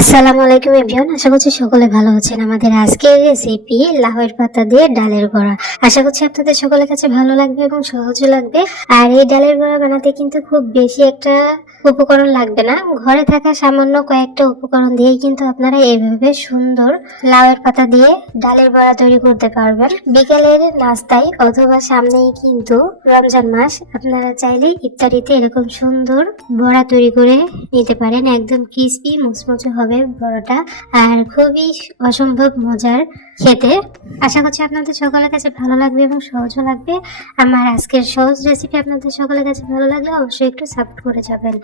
আসসালামু আলাইকুম এভরিওয়ান, আশা করছি সকলে ভালো আছেন। আমাদের আজকের রেসিপি লাউয়ের পাতা দিয়ে ডালের বড়া। আশা করছি আপনাদের সকলের কাছে ভালো লাগবে এবং সহজও লাগবে। আর এই ডালের বড়া বানাতে কিন্তু খুব বেশি একটা উপকরণ লাগবে না। ঘরে থাকা সামান্য কয়েকটা উপকরণ দিয়েই কিন্তু আপনারা এইভাবে সুন্দর লাউয়ের পাতা দিয়ে ডালের বড়া তৈরি করতে পারবেন। বিকেলের নাস্তায় অথবা সামনেই কিন্তু রমজান মাস, আপনারা চাইলে ইফতারিতে এরকম সুন্দর বড়া তৈরি করে নিতে পারেন। একদম ক্রিসপি মুচমুচে হবে বড়াটা আর খুবই অসম্ভব মজার খেতে। আশা করছি আপনাদের সকলের কাছে ভালো লাগবে এবং সহজও লাগবে। আমার আজকের সহজ রেসিপি আপনাদের সকলের কাছে ভালো লাগলে অবশ্যই একটু সাপোর্ট করে যাবেন।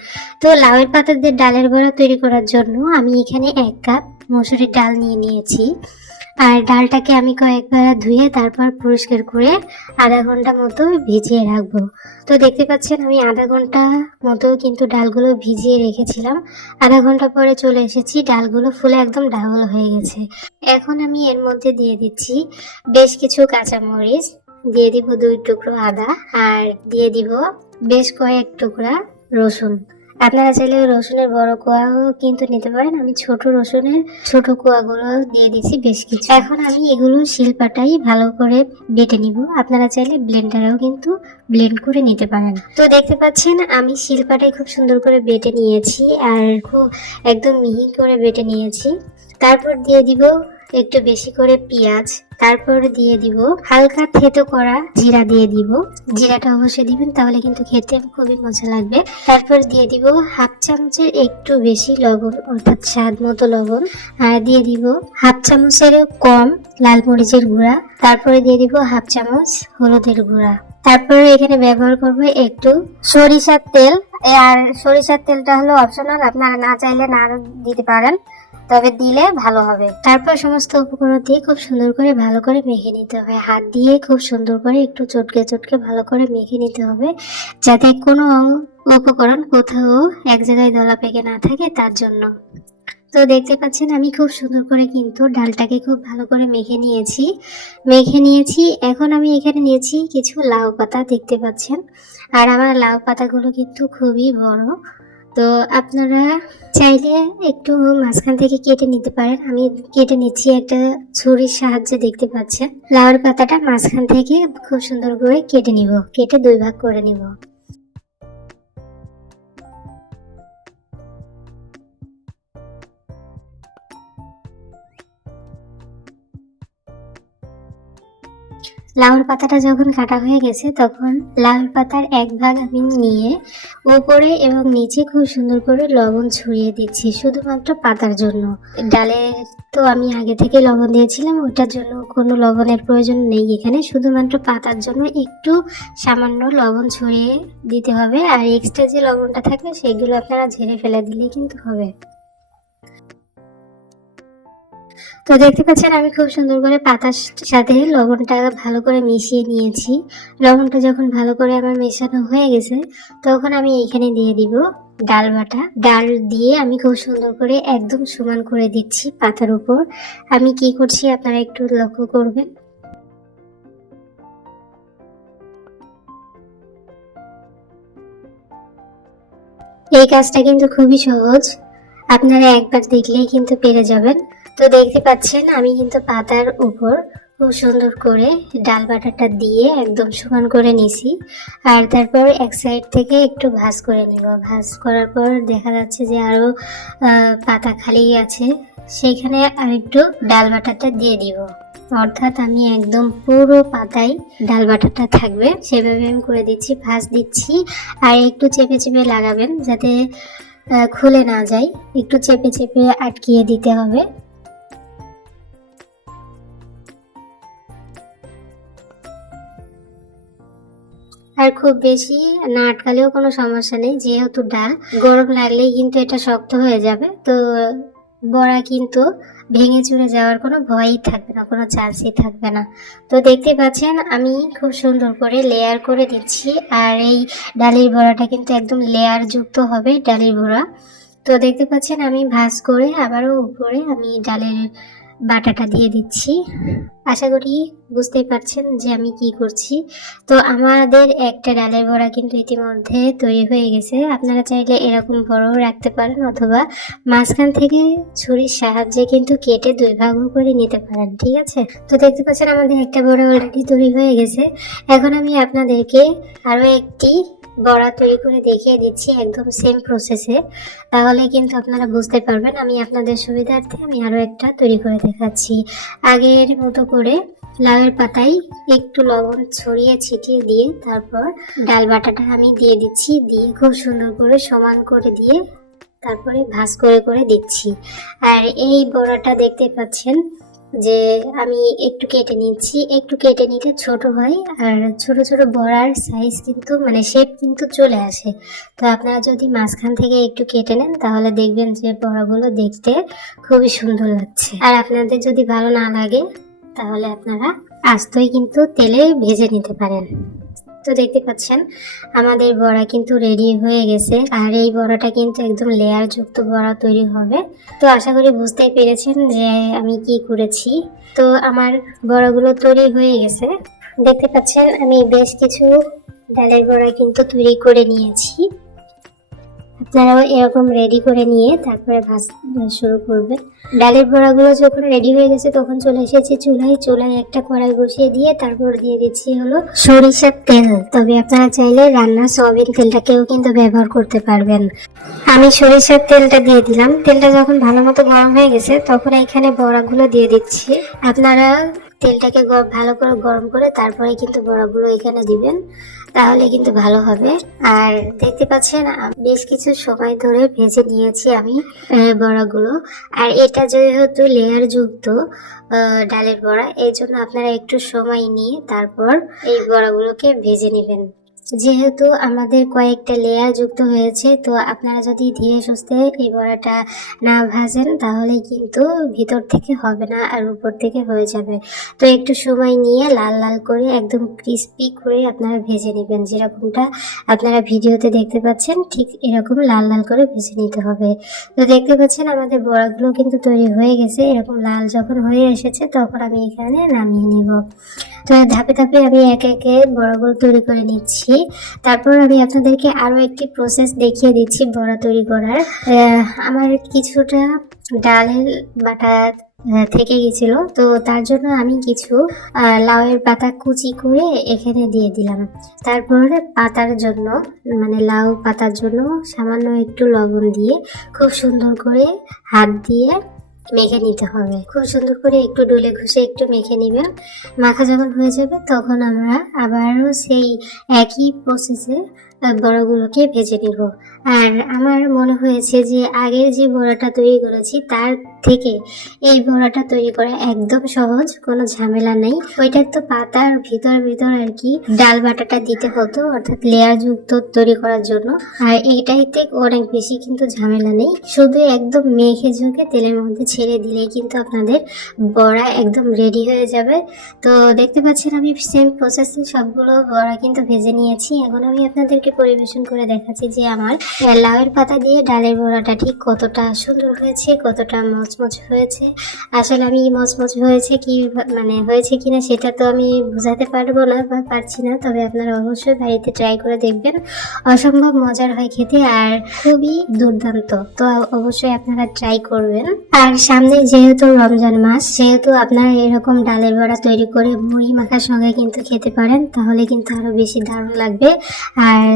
তো লাউয়ের পাতা দিয়ে ডালের বড়া তৈরি করার জন্য আমি এখানে এক কাপ মসুরির ডাল নিয়ে নিয়েছি। আর ডালটাকে আমি কয়েকবার ধুয়ে তারপর পরিষ্কার করে আধা ঘণ্টা মতো ভিজিয়ে রাখব। তো দেখতে পাচ্ছেন আমি আধা ঘণ্টা মতো কিন্তু ডালগুলো ভিজিয়ে রেখেছিলাম। আধা ঘণ্টা পরে চলে এসেছি, ডালগুলো ফুলে একদম ডাবল হয়ে গেছে। এখন আমি এর মধ্যে দিয়ে দিচ্ছি বেশ কিছু কাঁচামরিচ, দিয়ে দিব দুই টুকরো আদা আর দিয়ে দিব বেশ কয়েক টুকরা রসুন। আপনারা চাইলে রসুনের বড় কোয়াও কিন্তু নিতে পারেন। আমি ছোট রসুনের ছোট কোয়াগুলো দিয়ে দিচ্ছি বেশ কিছু। এখন আমি এগুলো শিলপাটাই ভালো করে বেটে নিব। আপনারা চাইলে ব্লেন্ডারেও কিন্তু ব্লেন্ড করে নিতে পারেন। তো দেখতে পাচ্ছেন, আমি শিলপাটাই খুব সুন্দর করে বেটে নিয়েছি আর খুব একদম মিহি করে বেটে নিয়েছি। তারপর দিয়ে দিব একটু বেশি করে পেঁয়াজ। তারপর দিয়ে দিব হালকা থেতো করা জিরা দিয়ে দিব। জিরাটা অবশ্যই দিবেন, তাহলে কিন্তু খেতে খুবই মজা লাগবে। তারপর দিয়ে দিব হাফ চামচের একটু বেশি লবণ, অর্থাৎ স্বাদ মতো লবণ। আর দিয়ে দিব হাফ চামচেরও কম লাল মরিচের গুঁড়া। তারপরে দিয়ে দিব হাফ চামচ হলুদের গুঁড়া। তারপরে এখানে ব্যবহার করব একটু সরিষার তেল। আর সরিষার তেলটা হলো অপশনাল আপনারা না চাইলে না দিতে পারেন। তবে দিলে ভালো হবে। তারপর সমস্ত উপকরণ দিয়ে খুব সুন্দর করে ভালো করে মেখে নিতে হবে। হাত দিয়ে খুব সুন্দর করে একটু চটকে চটকে ভালো করে মেখে নিতে হবে, যাতে কোনো উপকরণ কোথাও এক জায়গায় দলা পেকে না থাকে তার জন্য। তো দেখতে পাচ্ছেন আমি খুব সুন্দর করে কিন্তু ডালটাকে খুব ভালো করে মেখে নিয়েছি। মেখে নিয়েছি, এখন আমি এখানে নিয়েছি কিছু লাউ পাতা দেখতে পাচ্ছেন। আর আমার লাউ পাতাগুলো কিন্তু খুবই বড়। তো আপনারা চাইলে একটু মাঝখান থেকে কেটে নিতে পারেন। আমি কেটে নিচ্ছি একটা ছুরির সাহায্যে দেখতে পাচ্ছেন। লাউর পাতাটা মাঝখান থেকে খুব সুন্দর করে কেটে নিব। কেটে দুই ভাগ করে নিব। লাউর পাতাটা যখন কাটা হয়ে গেছে, তখন লাউর পাতার এক ভাগ আমি নিয়ে উপরে এবং নিচে খুব সুন্দর করে লবণ ছড়িয়ে দিচ্ছি, শুধুমাত্র পাতার জন্য। ডালে তো আমি আগে থেকে লবণ দিয়েছিলাম, ওটার জন্য কোনো লবণের প্রয়োজন নেই এখানে, শুধুমাত্র পাতার জন্য একটু সামান্য লবণ ছড়িয়ে দিতে হবে, আর এক্সট্রা যে লবণটা থাকবে, সেগুলো আপনারা ঝেড়ে ফেলে দিলেই কিন্তু হবে। তো দেখতে পাচ্ছেন, আমি খুব সুন্দর করে পাতার সাথে লবণটা ভালো করে মিশিয়ে নিয়েছি। লবণটা যখন ভালো করে আমার মেশানো হয়ে গেছে, তখন আমি এখানে দিয়ে দিব ডাল বাটা। ডাল দিয়ে আমি খুব সুন্দর করে একদম সমান করে দিচ্ছি পাতার উপর। আমি কি করছি, আপনারা একটু লক্ষ্য করবেন। এই কাজটা কিন্তু খুবই সহজ। আপনারা একবার দেখলেই কিন্তু পেরে যাবেন। তো দেখতে পাচ্ছেন, আমি কিন্তু পাতার উপর খুব সুন্দর করে ডাল বাটাটা দিয়ে একদম সমান করে নিছি। আর তারপর এক সাইড থেকে একটু ভাজ করে নিব। ভাজ করার পর দেখা যাচ্ছে যে আরও পাতা খালি আছে। সেইখানে আমি একটু ডাল বাটাটা দিয়ে দিব। অর্থাৎ আমি একদম পুরো পাতায় ডাল বাটাটা থাকবে। সেভাবে আমি করে দিচ্ছি, ভাজ দিচ্ছি। আর একটু চেপে চেপে লাগাবেন যাতে খুলে না যায়। একটু চেপে চেপে আটকিয়ে দিতে হবে। আর খুব বেশি না আটকালেও কোনো সমস্যা নেই, যেহেতু ডাল। গরম লাগলেই কিন্তু এটা শক্ত হয়ে যাবে। তো বড়া কিন্তু ভেঙে চুরে যাওয়ার কোনো ভয়ই থাকবে না, কোনো চান্সই থাকবে না। তো দেখতে পাচ্ছেন, আমি খুব সুন্দর করে লেয়ার করে দিচ্ছি। আর এই ডালের বড়াটা কিন্তু একদম লেয়ার যুক্ত হবে ডালের বড়া। তো দেখতে পাচ্ছেন, আমি ভাজ করে আবারও উপরে আমি ডালের বাটাটা দিয়ে দিচ্ছি। আশা করি বুঝতেই পারছেন যে আমি কি করছি। তো আমাদের একটা ডালের বড়া কিন্তু ইতিমধ্যে তৈরি হয়ে গেছে। আপনারা চাইলে এরকম বড়ও রাখতে পারেন অথবা মাঝখান থেকে ছুরির সাহায্যে কিন্তু কেটে দুই ভাগও করে নিতে পারেন, ঠিক আছে? তো দেখতে পাচ্ছেন আমাদের একটা বড়া অলরেডি তৈরি হয়ে গেছে। এখন আমি আপনাদেরকে আরও একটি বড়া তৈরি করে দেখিয়ে দিচ্ছি একদম সেম প্রসেসে তাহলে কিন্তু আপনারা বুঝতে পারবেন, আমি আপনাদের সুবিধার্থে আমি আরও একটা তৈরি করে দেখাচ্ছি। আগের মতো করে লাউয়ের পাতায় একটু লবণ ছড়িয়ে ছিটিয়ে দিয়ে তারপর ডাল বাটাটা আমি দিয়ে দিচ্ছি, দিয়ে খুব সুন্দর করে সমান করে দিয়ে তারপরে ভাঁজ করে করে দিচ্ছি। আর এই বড়াটা দেখতে পাচ্ছেন যে আমি একটু কেটে নিচ্ছি, একটু কেটে নিতে ছোট হয় আর ছোট ছোট বড়ার সাইজ কিন্তু মানে শেপ কিন্তু চলে আসে। তো আপনারা যদি মাঝখান থেকে একটু কেটে নেন, তাহলে দেখবেন যে বড়াগুলো দেখতে খুবই সুন্দর লাগছে। আর আপনাদের যদি ভালো না লাগে, তাহলে আপনারা আস্তই কিন্তু তেলে ভেজে নিতে পারেন। তো দেখতে পাচ্ছেন, আমাদের বড়া কিন্তু রেডি হয়ে গেছে। আর এই বড়াটা কিন্তু একদম লেয়ার যুক্ত বড়া তৈরি হবে। তো আশা করি বুঝতে পেরেছেন যে আমি কি করেছি। তো আমার বড়াগুলো তৈরি হয়ে গেছে। দেখতে পাচ্ছেন, আমি বেশ কিছু ডালের বড়া কিন্তু তৈরি করে নিয়েছি। আপনারাও এরকম রেডি করে নিয়ে তারপরে ভাজতে শুরু করবেন। ডালের বড়াগুলো যখন রেডি হয়ে গেছে, তখন চলে এসেছি চুলায়। চুলায় একটা কড়াই বসিয়ে দিয়ে তারপর দিয়ে দিচ্ছি হলো সরিষার তেল। তবে আপনারা চাইলে রান্না সয়াবিন তেলটাকেও কিন্তু ব্যবহার করতে পারবেন। আমি সরিষার তেলটা দিয়ে দিলাম। তেলটা যখন ভালো মতো গরম হয়ে গেছে, তখন এখানে বড়াগুলো দিয়ে দিচ্ছি। আপনারা তেলটাকে ভালো করে গরম করে তারপরে কিন্তু বড়াগুলো এখানে দিবেন, তাহলে কিন্তু ভালো হবে। আর দেখতে পাচ্ছেন বেশ কিছু সময় ধরে ভেজে নিয়েছি আমি বড়াগুলো। আর এটা যেহেতু লেয়ার যুক্ত ডালের বড়া এই জন্য আপনারা একটু সময় নিয়ে তারপর এই বড়াগুলোকে ভেজে নেবেন। যেহেতু আমাদের কয়েকটা লেয়ার যুক্ত হয়েছে, তো আপনারা যদি ধীরে সুস্থে এই বড়াটা না ভাজেন, তাহলে কিন্তু ভিতর থেকে হবে না আর উপর থেকে হয়ে যাবে। তো একটু সময় নিয়ে লাল লাল করে একদম ক্রিস্পি করে আপনারা ভেজে নেবেন। যেরকমটা আপনারা ভিডিওতে দেখতে পাচ্ছেন, ঠিক এরকম লাল লাল করে ভেজে নিতে হবে। তো দেখতে পাচ্ছেন আমাদের বড়াগুলো কিন্তু তৈরি হয়ে গেছে। এরকম লাল যখন হয়ে এসেছে, তখন আমি এখানে নামিয়ে নিব। তো ধাপে ধাপে আমি একে একে বড়াগুলো তৈরি করে নিচ্ছি। তারপর আমি আপনাদেরকে আরও একটি প্রসেস দেখিয়ে দিচ্ছি বড়া তৈরি করার। আমার কিছুটা ডালের বাটা থেকে গেছিল। তো তার জন্য আমি কিছু লাউয়ের পাতা কুচি করে এখানে দিয়ে দিলাম। তারপরে পাতার জন্য মানে লাউ পাতার জন্য সামান্য একটু লবণ দিয়ে খুব সুন্দর করে হাত দিয়ে মেখে নিতে হবে। খুব সুন্দর করে একটু ডুলে ঘষে একটু মেখে নিবে। মাখা যখন হয়ে যাবে, তখন আমরা আবারও সেই একই প্রসেসে বড়াগুলোকে ভেজে নিব। আর আমার মনে হয়েছে যে আগের যে বড়াটা তৈরি করেছি, তার থেকে এই বড়াটা তৈরি করা একদম সহজ, কোনো ঝামেলা নেই। ওইটার তো পাতার ভিতর ভিতর আর কি ডাল বাটাটা দিতে হতো, অর্থাৎ লেয়ার যুক্ত তৈরি করার জন্য। আর এইটাইতে অনেক বেশি কিন্তু ঝামেলা নেই। শুধু একদম মেখে ঝুঁকে তেলের মধ্যে ছেড়ে দিলেই কিন্তু আপনাদের বড়া একদম রেডি হয়ে যাবে। তো দেখতে পাচ্ছেন আমি সেম প্রসেসে সবগুলো বড়া কিন্তু ভেজে নিয়েছি। এখন আমি আপনাদেরকে পরিবেশন করে দেখাচ্ছি যে আমার লাউয়ের পাতা দিয়ে ডালের বড়াটা ঠিক কতটা সুন্দর হয়েছে, কতটা মচমচ হয়েছে। আসলে আমি মচমচ হয়েছে কি মানে হয়েছে কিনা সেটা তো আমি বোঝাতে পারব না বা পারছি না, তবে আপনারা অবশ্যই বাড়িতে ট্রাই করে দেখবেন। অসম্ভব মজার হয় খেতে আর খুবই দুর্দান্ত, তো অবশ্যই আপনারা ট্রাই করবেন। আর সামনে যেহেতু রমজান মাস, সেহেতু আপনারা এরকম ডালের বড়া তৈরি করে মুড়ি মাখার সঙ্গে কিন্তু খেতে পারেন, তাহলে কিন্তু আরও বেশি দারুণ লাগবে। আর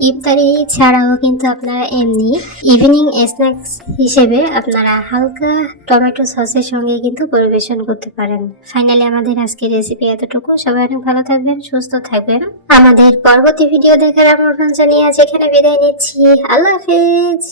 ইফতারি ছাড়াও কিন্তু আপনারা এমনি ইভিনিং স্ন্যাক্স হিসেবে আপনারা হালকা টমেটো সসের সঙ্গে কিন্তু পরিবেশন করতে পারেন। ফাইনালি আমাদের আজকের রেসিপি এতটুকু। সবাই অনেক ভালো থাকবেন, সুস্থ থাকবেন। আমাদের পরবর্তী ভিডিও দেখার আমন্ত্রণ জানিয়ে আজ এখানে বিদায় নিচ্ছি। আল্লাহ হাফেজ!